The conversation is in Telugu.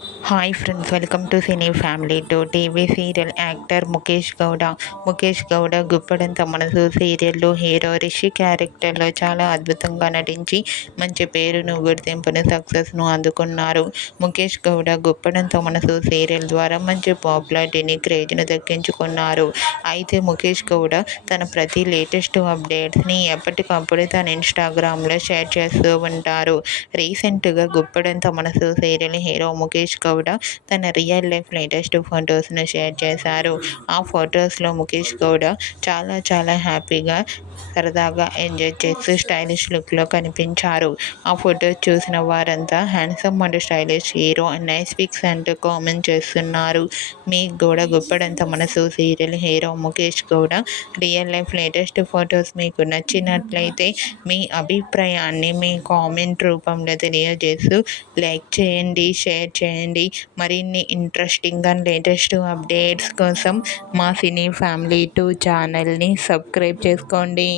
Hi friends, welcome to cine family to TV serial actor Mukesh Gowda. Mukesh Gowda గుప్పడంత మనసు సీరియల్లో హీరో రిషి క్యారెక్టర్లో చాలా అద్భుతంగా నటించి మంచి పేరును, గుర్తింపును, సక్సెస్ను అందుకున్నారు. ముఖేష్ గౌడ గుప్పడంత మనసు సీరియల్ ద్వారా మంచి పాపులారిటీని, క్రేజ్ను దక్కించుకున్నారు. అయితే ముఖేష్ గౌడ తన ప్రతి లేటెస్ట్ అప్డేట్స్ని ఎప్పటికప్పుడు తన ఇన్స్టాగ్రామ్లో షేర్ చేస్తూ ఉంటారు. రీసెంట్గా గుప్పడంత మనసు సీరియల్ హీరో ముఖేష్ గౌడ తన రియల్ లైఫ్ లేటెస్ట్ ఫొటోస్ను షేర్ చేశారు. ఆ ఫొటోస్లో ముఖేష్ గౌడ చాలా హ్యాపీగా, సరదాగా ఎంజాయ్ చేస్తూ స్టైలిష్ లుక్లో కనిపించారు. ఆ ఫొటోస్ చూసిన వారంతా handsome and stylish hero, nice pics అంటూ కామెంట్ చేస్తున్నారు. మీకు కూడా గుప్పడంత మనసు serial hero Mukesh Gowda real life latest photos మీకు నచ్చినట్లయితే మీ అభిప్రాయాన్ని మీ కామెంట్ రూపంలో తెలియజేస్తూ లైక్ చేయండి, షేర్ చేయండి. మరిన్ని ఇంట్రెస్టింగ్ అండ్ లేటెస్ట్ అప్డేట్స్ కోసం మా సినీ ఫ్యామిలీ 2 ఛానల్ని సబ్స్క్రైబ్ చేసుకోండి.